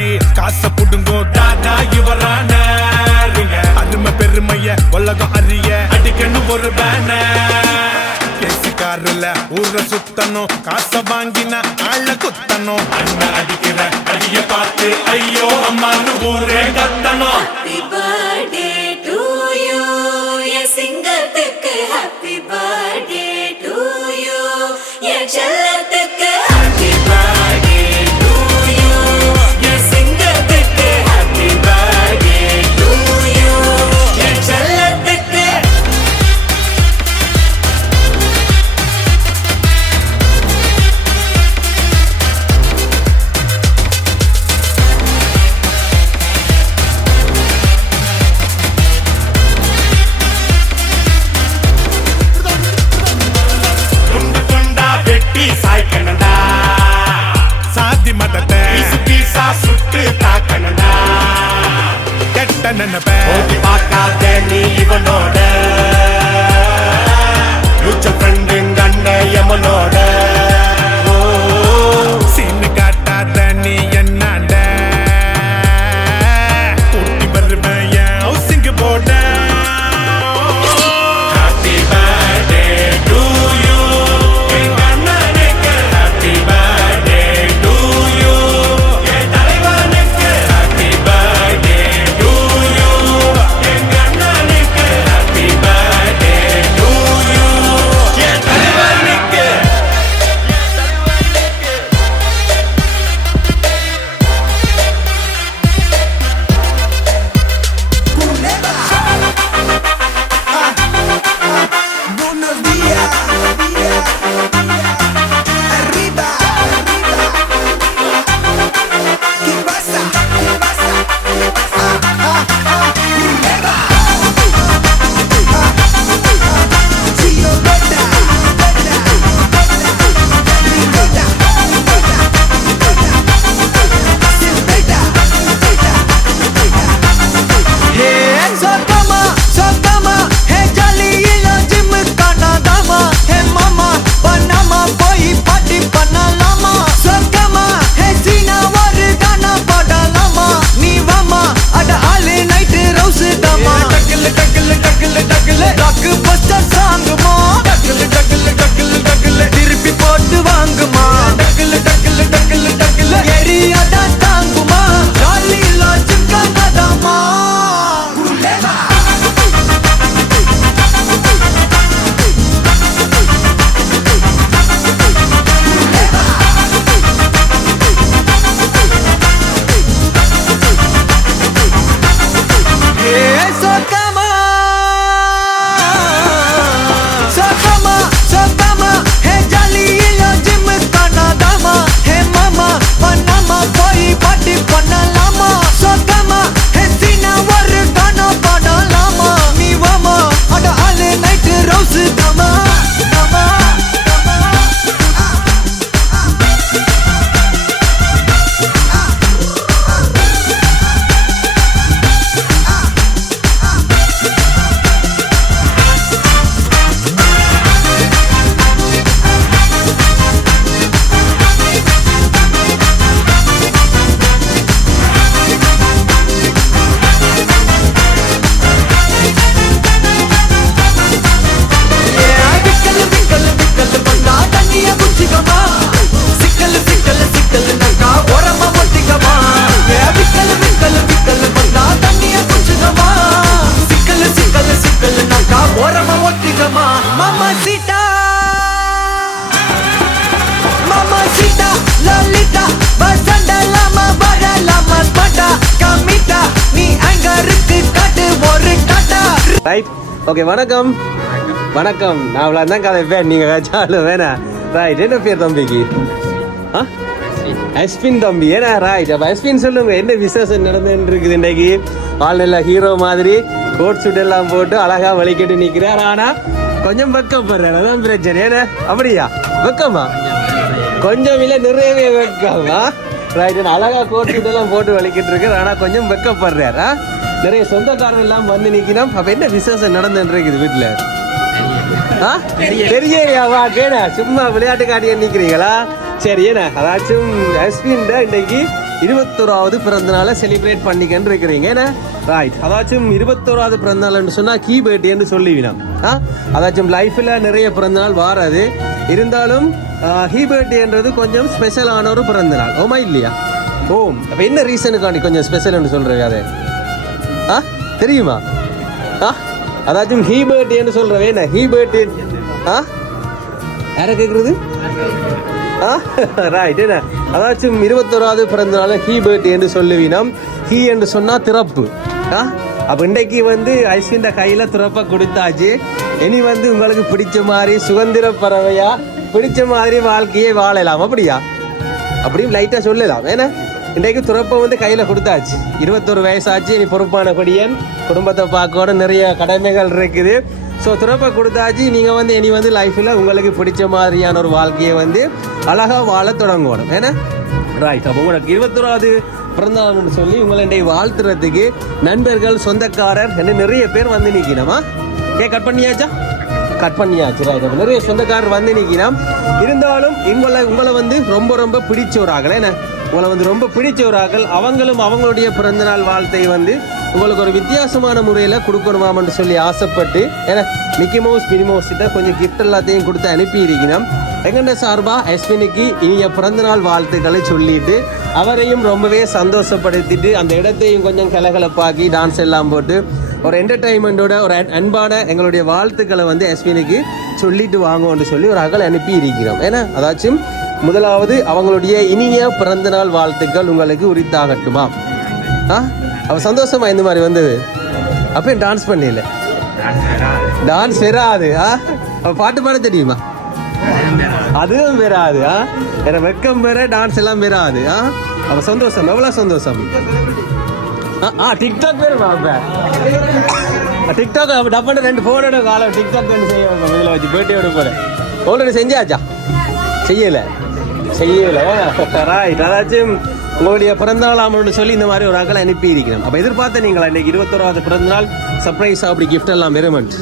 ராணி காசை புடுங்கோ டாடா இவரான அருமை பெருமைய உலகம் அறிய அடிக்கணும் ஒரு பேனர் காருல ஊர சுத்தணும் காச வாங்கின ஆள குத்தணும். அண்ணா அடிக்கிற அடிய பார்த்து ஐயோ அம்மானு ஊரு ரைட் ஓகே வணக்கம். வணக்கம். நான் அவ்வளோ தான் கதைப்பேன் நீங்கள் கச்சாலும் வேணா. ரைட் என்ன பேர் தம்பிக்கு? ஆ? அஸ்வின் தம்பி. ஏன்னா ரைட் அப்போ அஸ்வின் சொல்லுங்க என்ன விசேஷம் நடந்துன்னு இருக்குது இன்னைக்கு? ஆள் ஹீரோ மாதிரி கோட் சூட் எல்லாம் போட்டு அழகாக வலிக்கிட்டு நிற்கிறார் ஆனால் கொஞ்சம் வெக்கம் போடுறார் அதான் பிரச்சனை. ஏன்னா அப்படியா? வெக்கமா? கொஞ்சம் இல்லை நிறையவே வெக்கமா. ரைட் அழகாக கோட் சூட் எல்லாம் போட்டு வலிக்கிட்டு இருக்கார். ஆனால் கொஞ்சம் வெக்கப்படுறாரா. நிறைய சொந்தக்காரர் எல்லாம் வந்து நிக்கணும் அப்ப என்ன விசேஷம் நடந்துட்டு இருக்குது வீட்டுல? ஆ? தெரியலையாவா கேட. சும்மா விளையாட்டு காட்டிய நிக்கிறீங்களா? சரி என்ன அதாச்சும் அஸ்வின் இன்னைக்கு இருபத்தோராவது பிறந்த நாளை செலிப்ரேட் பண்ணிக்கன்னு இருக்கிறீங்க. என்ன ரைட் அதாச்சும் இருபத்தோராவது பிறந்த நாள்னு சொன்னா கீ பேட்டின்னு சொல்லிவினோம் ஆ? அதாச்சும் லைஃப்ல நிறைய பிறந்த நாள் வாராது. இருந்தாலும் ஹீ பர்த்டேன்றது கொஞ்சம் ஸ்பெஷலான ஒரு பிறந்த நாள் ஓமா இல்லையா? ஓம். அப்ப என்ன ரீசனுக்காண்டி கொஞ்சம் ஸ்பெஷல்னு சொல்றீங்க அதை? ஆ தெரியுமா? ஆ அதாச்சும் ஹீ என்று சொல்றவே என்ன? ஹீ ஆ? யாரை கேட்குறது ஆ ரைட் என்ன? அதாச்சும் இருபத்தோராவது பிறந்த நாள் ஹீபர்ட் என்று சொல்லுவினம். ஹீ என்று சொன்னால் திறப்பு. ஆ அப்போ இன்றைக்கு வந்து ஐஸ்கின்ற கையில் திறப்பை கொடுத்தாச்சு. இனி வந்து உங்களுக்கு பிடிச்ச மாதிரி சுதந்திர பறவையா பிடிச்ச மாதிரி வாழ்க்கையே வாழலாம். அப்படியா? அப்படியும் லைட்டாக சொல்லலாம். ஏன்னா இன்றைக்கு துறப்பை வந்து கையில் கொடுத்தாச்சு. இருபத்தொரு வயசாச்சு இனி பொறுப்பான படியன் குடும்பத்தை பார்க்கோட நிறைய கடமைகள் இருக்குது. ஸோ துறப்பை கொடுத்தாச்சு. நீங்கள் வந்து இனி வந்து லைஃப்பில் உங்களுக்கு பிடிச்ச மாதிரியான ஒரு வாழ்க்கையை வந்து அழகாக வாழ தொடங்கணும். ஏன்னா? ரைட் அப்போ உங்களுக்கு இருபத்தொராவது பிறந்தாங்கன்னு சொல்லி உங்களை இன்றைக்கு வாழ்த்துறதுக்கு நண்பர்கள் சொந்தக்காரர் என்ன நிறைய பேர் வந்து நிற்கணுமா ஏ கட் பண்ணியாச்சா? கட் பண்ணியாச்சு. ரைட் அப்போ நிறைய சொந்தக்காரர் வந்து நிற்கிறோம். இருந்தாலும் உங்களை உங்களை வந்து ரொம்ப ரொம்ப பிடிச்சவராகல என்ன? உங்களை வந்து ரொம்ப பிடிச்சவராகள் அவங்களும் அவங்களுடைய பிறந்தநாள் வாழ்த்தை வந்து உங்களுக்கு ஒரு வித்தியாசமான முறையில் கொடுக்கணுமாம்னு சொல்லி ஆசைப்பட்டு ஏன்னா மிக்கி மவுஸ் மினி மவுஸ் கிட்ட கொஞ்சம் கிஃப்ட் எல்லாத்தையும் கொடுத்து அனுப்பி இருக்கிறோம் எங்கண்ட சார்பா அஸ்வினிக்கு இனிய பிறந்தநாள் வாழ்த்துக்களை சொல்லிட்டு அவரையும் ரொம்பவே சந்தோஷப்படுத்திட்டு அந்த இடத்தையும் கொஞ்சம் கலகலப்பாக்கி டான்ஸ் எல்லாம் போட்டு ஒரு என்டர்டைன்மெண்ட்டோட ஒரு அன்பான எங்களுடைய வாழ்த்துக்களை வந்து அஸ்வினிக்கு சொல்லிட்டு வாங்கன்னு சொல்லி ஒரு அகல் அனுப்பி இருக்கிறோம் ஏன்னா அதாச்சும் முதலாவது அவங்களுடைய இனிய பிறந்தநாள் வாழ்த்துக்கள் உங்களுக்கு உரித்தாகட்டுமா? ஆ? அவள் சந்தோஷமா இந்த மாதிரி வந்தது? அப்போ டான்ஸ் பண்ணல? டான்ஸ் வராது ஆ? அவள் பாட்டு பாட தெரியுமா? அதுவும் வராது ஆ? எனக்கு வெக்கம் வேற டான்ஸ் எல்லாம் வராது ஆ? அவள் சந்தோஷம் எவ்வளோ சந்தோஷம்? ஆ, ஆ டிக்டாக் பேர் பார்ப்பேன் டிக்டாக் டப்பன்னு ரெண்டு ஃபோனோட காலம் டிக்டாக் ரெண்டு செய்ய இதில் வச்சு பேட்டியோட போல ஆல்ரெடி செஞ்சாச்சா? செய்யலை. செய்யலை. ரைட் அதாச்சும் உங்களுடைய பிறந்தநாள் ஆமன்னு சொல்லி இந்த மாதிரி ஒரு அகலை அனுப்பி இருக்கிறோம் அப்போ எதிர்பார்த்த நீங்களா இன்னைக்கு இருபத்தோராவது பிறந்தநாள்? சர்ப்ரைஸ் அப்படி கிஃப்ட் எல்லாம் வெறுமெண்ட்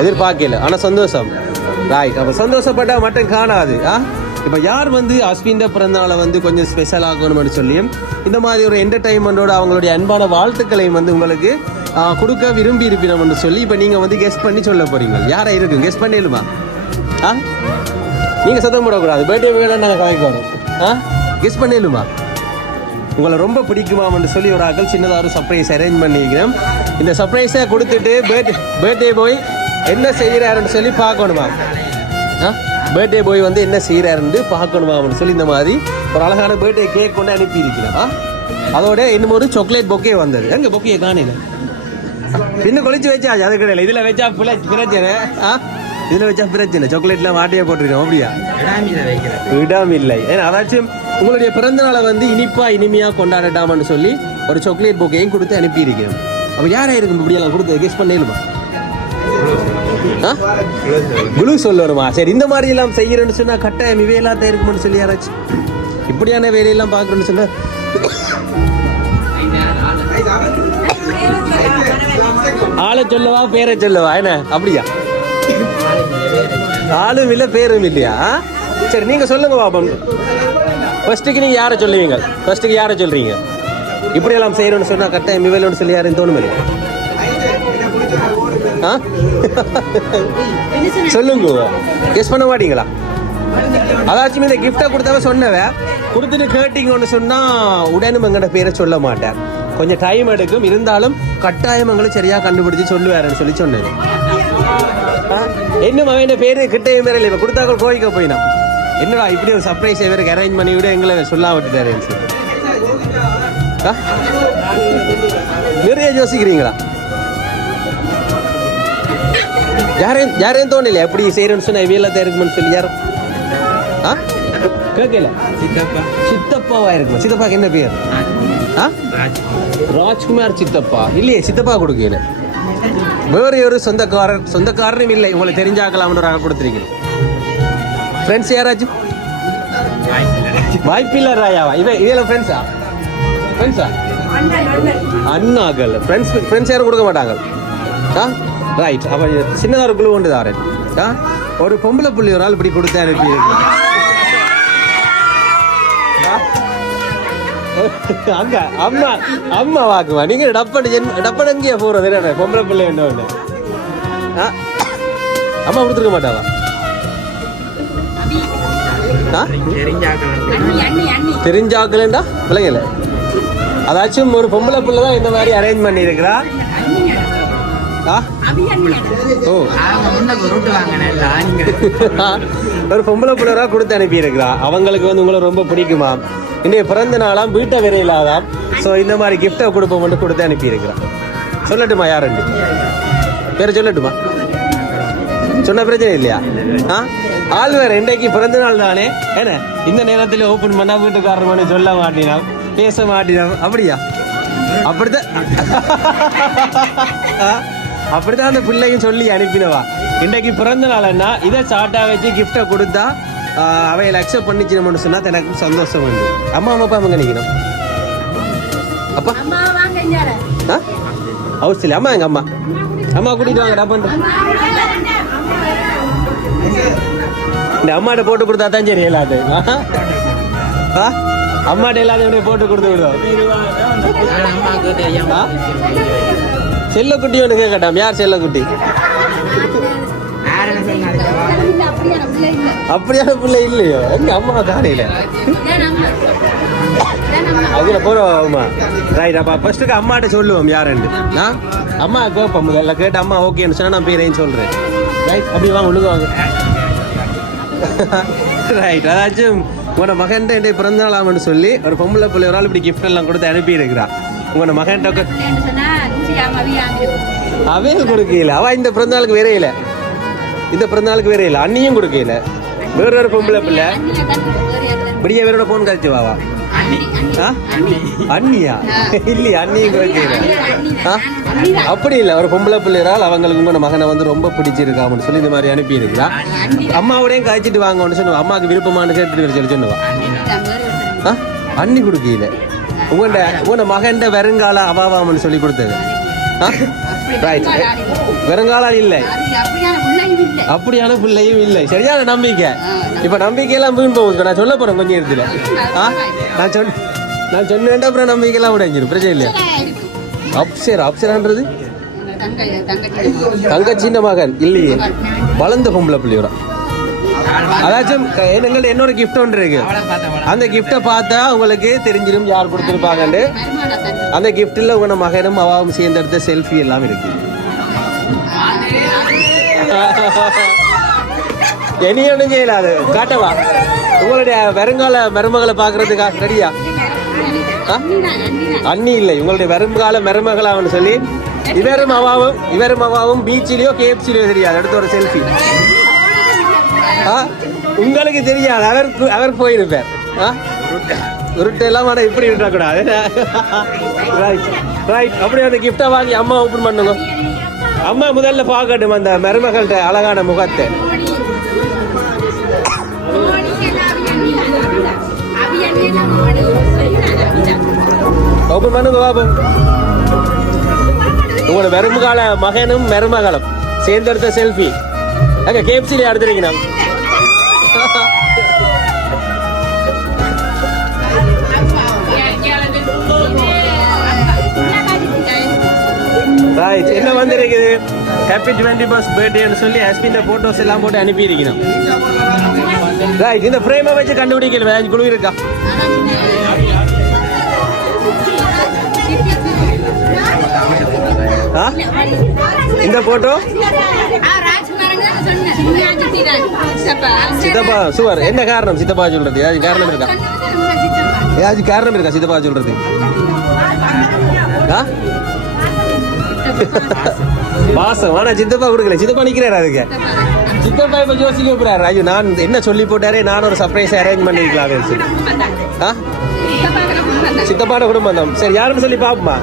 எதிர்பார்க்கல. ஆனால் சந்தோஷம். ரைட் அப்போ சந்தோஷப்பட்டா மட்டும் காணாது. ஆ? இப்போ யார் வந்து அஸ்வின் பிறந்தநாளை வந்து கொஞ்சம் ஸ்பெஷல் ஆகணும்னு சொல்லியும் இந்த மாதிரி ஒரு என்டர்டைன்மெண்ட்டோட அவங்களுடைய அன்பான வாழ்த்துக்களையும் வந்து உங்களுக்கு கொடுக்க விரும்பி இருப்பினோம்னு சொல்லி இப்போ நீங்கள் வந்து கெஸ்ட் பண்ணி சொல்ல போகிறீங்க யாரை இருக்கும் கெஸ்ட் பண்ணிடுமா ஆ? நீங்கள் சத்தம் போடக்கூடாது. பர்த்டே வேணும் நாங்கள் கலைக்கு வரோம். ஆ? கெஸ் பண்ணிடணுமா? உங்களை ரொம்ப பிடிக்குமான்னு சொல்லி ஒரு ஆக்கள் சின்னதாக ஒரு சர்ப்ரைஸ் அரேஞ்ச் பண்ணியிருக்கிறேன். இந்த சர்ப்ரைஸை கொடுத்துட்டு பர்த்டே பர்த்டே போய் என்ன செய்கிறாருன்னு சொல்லி பார்க்கணுமா? ஆ? பர்த்டே போய் வந்து என்ன செய்கிறாருன்னு பார்க்கணுமான்னு சொல்லி இந்த மாதிரி ஒரு அழகான பர்த்டே கேக் கொண்டு அனுப்பி ஆ? அதோட இன்னும் ஒரு சாக்லேட் பொக்கே வந்தது. எங்கள் பொக்கையை காணையில? இன்னும் கொளிச்சு வச்சாச்சு அது கிடையாது இதில் வச்சா பிள்ளை பிரச்சனை. ஆ? இதில் வச்சா பிரச்சனை. சாக்லேட்லாம் வாட்டியே போட்டிருக்கோம் அப்படியா? இடம் இல்லை ஏன்னா அதாச்சும் உங்களுடைய பிறந்த நாளை வந்து இனிப்பா இனிமையா கொண்டாடட்டாமன்னு சொல்லி ஒரு சாக்லேட் பொக்கையும் கொடுத்து அனுப்பியிருக்கேன். அப்ப யாரா இருக்கும் இப்படியெல்லாம் கொடுத்து கெஸ் பண்ணிடுமா குழு சொல்லணுமா சரி இந்த மாதிரி எல்லாம் செய்யறேன்னு சொன்னா கட்டாயம் இவை எல்லாத்தையும் இருக்கும்னு சொல்லி யாராச்சும் இப்படியான வேலையெல்லாம் பார்க்கணும்னு சொன்னா ஆளை சொல்லவா பேரை சொல்லவா? என்ன? அப்படியா? ஆளும் இல்லை பேரும் இல்லையா? சரி நீங்க சொல்லுங்க பாப்போம் ஃபர்ஸ்ட்டுக்கு நீங்க யாரை சொல்லுவீங்க? ஃபர்ஸ்ட்டுக்கு யாரை சொல்றீங்க? இப்படி எல்லாம் செய்யணும்னு சொன்னா கட்டாயம் இவையிலோன்னு சொல்லி யாரும் தோணுமே ஆ? சொல்லுங்க கெஸ் பண்ண மாட்டீங்களா? அதாச்சும் இந்த கிஃப்டை கொடுத்தவ சொன்னவ கொடுத்துட்டு கேட்டீங்கன்னு சொன்னா உடனும் எங்கட பேரை சொல்ல மாட்டேன். கொஞ்சம் டைம் எடுக்கும். இருந்தாலும் கட்டாயம் எங்களை சரியா கண்டுபிடிச்சு சொல்லுவாருன்னு சொல்லி சொன்னேன்? இன்னும் அவன் பேரு? கிட்டையும் பேர் இல்லை கொடுத்தாக்கள் கோயிக்க போயினா. என்னடா இப்படி ஒரு சர்ப்ரைஸ் இவருக்கு அரேஞ்ச் பண்ணி விட எங்களை சொல்லா ஆ? நிறைய யோசிக்கிறீங்களா? யாரையும் யாரையும் தோணல எப்படி செய்யறேன்னு சொன்னா இவையெல்லாம் இருக்குமென்னு சொல்லி யாரும்? ஆ? கேட்கல. சித்தப்பா. சித்தப்பாவா இருக்குமா? சித்தப்பாக்கு என்ன பேர்? ஆ? ராஜ்குமார் சித்தப்பா. இல்லையே சித்தப்பா கொடுக்கல. வேறு ஒரு சொந்தக்காரர் சொந்தக்காரரும் இல்லை. உங்களை தெரிஞ்சாக்கலாம்னு ஒரு கொடுத்துருக்கீங்க ஃப்ரெண்ட்ஸ் யாராச்சும் வாய்ப்பில்லை ராயாவா இவ இதில் ஃப்ரெண்ட்ஸா ஃப்ரெண்ட்ஸா அண்ணாக்கள் ஃப்ரெண்ட்ஸ் ஃப்ரெண்ட்ஸ் யாரும் கொடுக்க மாட்டாங்க. ஆ? ரைட் அப்போ சின்னதாக ஒரு குழு கொண்டு தாரேன். ஆ? ஒரு பொம்பளை புள்ளி ஒரு ஆள் இப்படி கொடுத்து அனுப்பி அங்க அம்மா அம்மா வாக்குமா நீங்க டப்பன் டப்பன் எங்கேயா போறது? என்ன பொம்பளை பிள்ளை என்ன ஒண்ணு? அம்மா கொடுத்துருக்க மாட்டாவா? தெரிஞ்சாக்கலண்டா? பிள்ளைங்கள. அதாச்சும் ஒரு பொம்பளை பிள்ளை தான் இந்த மாதிரி அரேஞ்ச் பண்ணியிருக்கிறா. ஆ? ஒரு பொம்பளை பிள்ளைரா கொடுத்து அனுப்பியிருக்கிறா. அவங்களுக்கு வந்து உங்களை ரொம்ப பிடிக்குமா? இன்றைய பிறந்த நாளாம் வீட்டை விரையிலாதாம். ஸோ இந்த மாதிரி கிஃப்டை கொடுப்போம் மட்டும் கொடுத்து அனுப்பியிருக்கிறான் சொல்லட்டுமா யாருண்டு பேர் சொல்லட்டுமா? சொன்ன பிரச்சனை இல்லையா? ஆ? ஆள் வேற இன்றைக்கு பிறந்த நாள் தானே? என்ன? இந்த நேரத்தில் ஓப்பன் பண்ணா வீட்டுக்காரர் சொல்ல மாட்டினாம் பேச மாட்டினாம் அப்படியா? அப்படித்தான். அப்படிதான் அப்படித்தான் அந்த பிள்ளையும் சொல்லி அனுப்பினவா? இன்றைக்கு பிறந்த நாள்னா இதை சாட்டா வச்சு கிஃப்டை கொடுத்தா அவைகளை அக்செப்ட் பண்ணிச்சினோம்னு சொன்னா எனக்கு சந்தோஷம் உண்டு. அம்மா அம்மா அப்பா அங்க நிக்கணும்? அப்பா? ஆ? ஹவுஸ் இல்லை அம்மா எங்க அம்மா? அம்மா கூட்டிட்டு வாங்கடா பண்றேன் இந்த அம்மாட்ட போட்டு கொடுத்தா தான் சரி எல்லாத்தையும். ஆ? அம்மாட்ட எல்லாத்தையும் போட்டு கொடுத்து விடுவோம்? செல்லக்குட்டி ஒன்று கேட்கட்டாம் யார் செல்லக்குட்டி? அப்படியான பிள்ளை இல்லையோ? எங்க அம்மா காணையில அதுல போறோம் அம்மா ரைட் அப்ப ஃபர்ஸ்ட்டுக்கு அம்மாட்ட சொல்லுவோம் யாருன்னு. நான் அம்மா கேட்போம் முதல்ல கேட்டு அம்மா ஓகேன்னு சொன்னா நான் பேரையும் சொல்றேன். ரைட் அப்படி வாங்க ஒழுங்குவாங்க ரைட் அதாச்சும் உங்களோட மகன்ட்ட என்னை பிறந்த நாளாமன்னு சொல்லி ஒரு பொம்பளை பிள்ளை ஒரு ஆள் இப்படி கிஃப்ட் எல்லாம் கொடுத்து அனுப்பி இருக்கிறா உங்களோட மகன்ட்ட அவையில் கொடுக்கல அவ இந்த பிறந்த நாளுக்கு வேற இல்லை. இந்த பிறந்த நாளுக்கு வேற இல்ல அண்ணியும் கொடுக்கல. வேற ஒரு பொம்பளை பிள்ளை. இப்படியே வேறோட போன் கழிச்சு வாவா? அண்ணியா? இல்லையா அண்ணியும் கொடுக்கல? அப்படி இல்ல ஒரு பொம்பளை பிள்ளைறால் அவங்களுக்கு உங்களோட மகனை வந்து ரொம்ப பிடிச்சிருக்காமன்னு சொல்லி இந்த மாதிரி அனுப்பி இருக்கிறா அம்மாவோடையும் கழிச்சிட்டு வாங்கன்னு சொல்லுவா அம்மாவுக்கு விருப்பமானு கேட்டுட்டு சொல்லி சொல்லுவா ஆ? அண்ணி கொடுக்கல. உங்கள்ட உங்களோட மகன்ட வருங்கால அபாவாமன்னு சொல்லி கொடுத்தது. ரைட் வருங்காலம் இல்லை. அப்படியான பிள்ளையும் இல்லை. சரியான நம்பிக்கை? இப்ப நம்பிக்கையெல்லாம் வீண் போகுது நான் சொல்ல போறேன் கொஞ்சம் இடத்துல ஆ நான் சொன்ன நான் சொன்னேன் அப்புறம் நம்பிக்கையெல்லாம் உடைஞ்சிரும் பிரச்சனை இல்லையா? அப்சர் அப்சரான்றது? தங்க சின்ன மகன் இல்லையே. வளர்ந்த பொம்பளை பிள்ளையோட. அதாச்சும் எங்கள்ட்ட இன்னொரு gift ஒன்று இருக்கு. அந்த கிஃப்டை பார்த்தா. உங்களுக்கு தெரிஞ்சிடும் யார் கொடுத்துருப்பாங்கன்னு. அந்த கிஃப்ட்ல உங்க மகனும் அவாவும் சேர்ந்து எடுத்த செல்ஃபி எல்லாம் இருக்கு. இனி ஒன்றும் செய்யலாது காட்டவா உங்களுடைய வருங்கால மருமகளை பார்க்கறதுக்காக ரெடியா? அண்ணி இல்லை. உங்களுடைய வருங்கால மருமகளான்னு சொல்லி இவரும் அவாவும் இவரும் அவாவும் பீச்சிலேயோ கேப்சிலேயோ தெரியாது. அடுத்த ஒரு செல்ஃபி உங்களுக்கு தெரியாது. அவர் அவர் போயிருப்பார். ஆ? உருட்டு எல்லாம் ஆனா இப்படி விட்டக்கூடாது ரைட் ரைட் அப்படியே அந்த கிஃப்டை வாங்கி அம்மா ஓப்பன் பண்ணுங்க. அம்மா முதல்ல பார்க்கட்டும் அந்த மருமகள்கிட்ட அழகான முகத்தை. ஓப்பன் பண்ணுங்க பாபு. உங்களோட மருமகால மகனும் மருமகளும். சேர்ந்தெடுத்த செல்ஃபி அங்கே கேப்சிலே எடுத்துருக்கீங்க. ரைட் என்ன வந்திருக்குது? ஹாப்பி டுவெண்ட்டி பர்ஸ் பர்த்டேன்னு சொல்லி ஹஸ்பின் போட்டோஸ் எல்லாம் போட்டு அனுப்பியிருக்கணும் ரைட் இந்த ஃப்ரேமை வச்சு கண்டுபிடிக்கல வேற குழு இருக்கா? ஆ? இந்த போட்டோ சித்தப்பா. சுவர். என்ன காரணம் சித்தப்பா சொல்றது? ஏதாச்சும் காரணம் இருக்கா? ஏதாச்சும் காரணம் இருக்கா சித்தப்பா சொல்றது? பாசம். ஆனா சித்தப்பா கொடுக்கல. சித்தப்பா நிக்கிறாரு அதுக்கு. சித்தப்பா இப்ப யோசிக்க போறாரு. ஐயோ நான் என்ன சொல்லி போட்டாரே? நான் ஒரு சர்ப்ரைஸ் அரேஞ்ச் பண்ணிருக்கலாம். சொல்லி ஆ? சித்தப்பாட குடும்பம் தான் சரி யாருன்னு சொல்லி பாப்போமா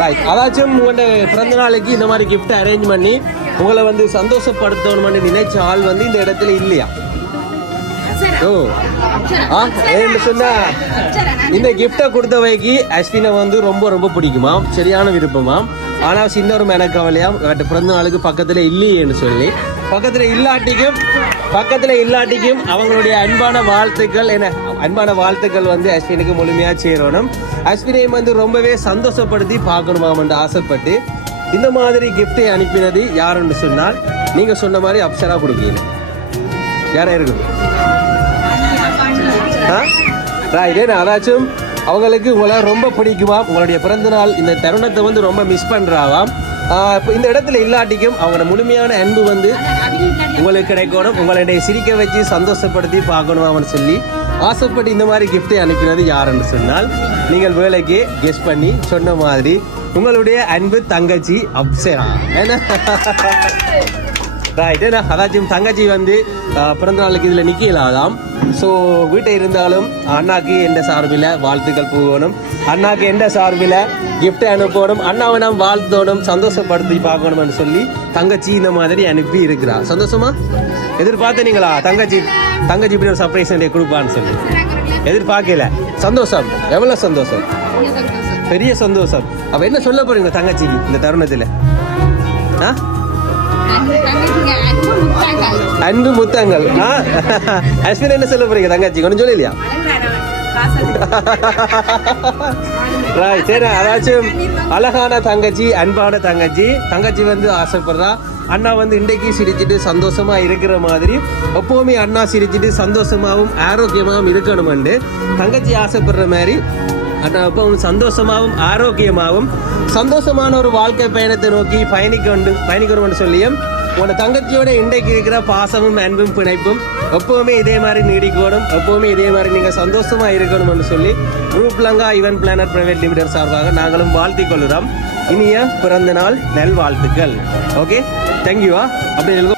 ரைட் அதாச்சும் உங்களோட பிறந்த நாளைக்கு இந்த மாதிரி gift அரேஞ்ச் பண்ணி உங்களை வந்து சந்தோஷப்படுத்தணும்னு நினைச்ச ஆள் வந்து இந்த இடத்துல இல்லையா? ஓ. ஆ ஏன்னு சொன்னா? இந்த கிஃப்டை கொடுத்தவைக்கு அஸ்வினை வந்து ரொம்ப ரொம்ப பிடிக்குமாம் சரியான விருப்பமாம் ஆனால் சின்ன ஒரு மெனக்கவலையாம் அவட்ட பிறந்த நாளுக்கு பக்கத்தில் இல்லையேன்னு சொல்லி. பக்கத்தில் இல்லாட்டிக்கும் பக்கத்தில் இல்லாட்டிக்கும் அவங்களுடைய அன்பான வாழ்த்துக்கள் என்ன அன்பான வாழ்த்துக்கள் வந்து அஸ்வினுக்கு முழுமையாக சேரணும். அஸ்வினையும் வந்து ரொம்பவே சந்தோஷப்படுத்தி பார்க்கணுமாம் ஆசைப்பட்டு இந்த மாதிரி கிஃப்டை அனுப்பினது யாருன்னு சொன்னால் நீங்கள் சொன்ன மாதிரி அப்சரா கொடுக்கல யாரா இருக்கும் ஆ? ரைட் ஏன்னா அதாச்சும் அவங்களுக்கு உங்களை ரொம்ப பிடிக்குமா? உங்களுடைய பிறந்த நாள் இந்த தருணத்தை வந்து ரொம்ப மிஸ் பண்ணுறாவாம் இப்போ இந்த இடத்துல இல்லாட்டிக்கும் அவங்களோட முழுமையான அன்பு வந்து உங்களுக்கு கிடைக்கணும். உங்களுடைய சிரிக்க வச்சு சந்தோஷப்படுத்தி பார்க்கணுமான்னு சொல்லி ஆசைப்பட்டு இந்த மாதிரி கிஃப்டை அனுப்பினது யாருன்னு சொன்னால் நீங்கள் வேலைக்கு கெஸ் பண்ணி சொன்ன மாதிரி உங்களுடைய அன்பு தங்கச்சி அப்சரா. ஏன்னா ரைட் ஏன்னா அதாச்சும் தங்கச்சி வந்து பிறந்த நாளுக்கு இதில் நிற்கலாதாம் ஸோ வீட்டை இருந்தாலும் அண்ணாக்கு எந்த சார்பில் வாழ்த்துக்கள் போகணும். அண்ணாக்கு எந்த சார்பில் கிஃப்ட்டை அனுப்பணும். அண்ணாவை நாம் வாழ்த்தணும் சந்தோஷப்படுத்தி பார்க்கணும்னு சொல்லி தங்கச்சி இந்த மாதிரி அனுப்பி இருக்கிறா. சந்தோஷமா? எதிர்பார்த்தீங்களா தங்கச்சி தங்கச்சி இப்படி ஒரு சர்ப்ரைஸ் கொடுப்பான்னு சொல்லி. எதிர்பார்க்கல. சந்தோஷம். எவ்வளோ சந்தோஷம்? பெரிய சந்தோஷம். அப்போ என்ன சொல்ல போறீங்க தங்கச்சிக்கு இந்த தருணத்தில்? ஆ? அன்பு முத்தங்கள். அஸ்வின் என்ன சொல்ல போறீங்க தங்கச்சி? கொஞ்சம் சொல்லலையா Right, சரி அதாச்சும் அழகான தங்கச்சி அன்பான தங்கச்சி. தங்கச்சி வந்து ஆசைப்படுறா. அண்ணா வந்து இன்றைக்கு சிரிச்சிட்டு சந்தோஷமா இருக்கிற மாதிரி. எப்பவுமே அண்ணா சிரிச்சிட்டு சந்தோஷமாவும் ஆரோக்கியமாகவும் இருக்கணும்னு தங்கச்சி ஆசைப்படுற மாதிரி அண்ணா சந்தோஷமாகவும் சந்தோஷமாவும் ஆரோக்கியமாகவும் சந்தோஷமான ஒரு வாழ்க்கை பயணத்தை நோக்கி பயணிக்க பயணிக்கணும்னு சொல்லியும் உங்களோட தங்கச்சியோட இன்றைக்கு இருக்கிற பாசமும் அன்பும் பிணைப்பும் எப்பவுமே இதே மாதிரி நீடிக்கணும் எப்பவுமே இதே மாதிரி நீங்க சந்தோஷமா இருக்கணும்னு சொல்லி group Lanka event planner private limited சார்பாக நாங்களும் வாழ்த்திக் கொள்கிறோம். இனிய பிறந்த நாள் நல் வாழ்த்துக்கள் ஓகே தேங்க்யூவா அப்படி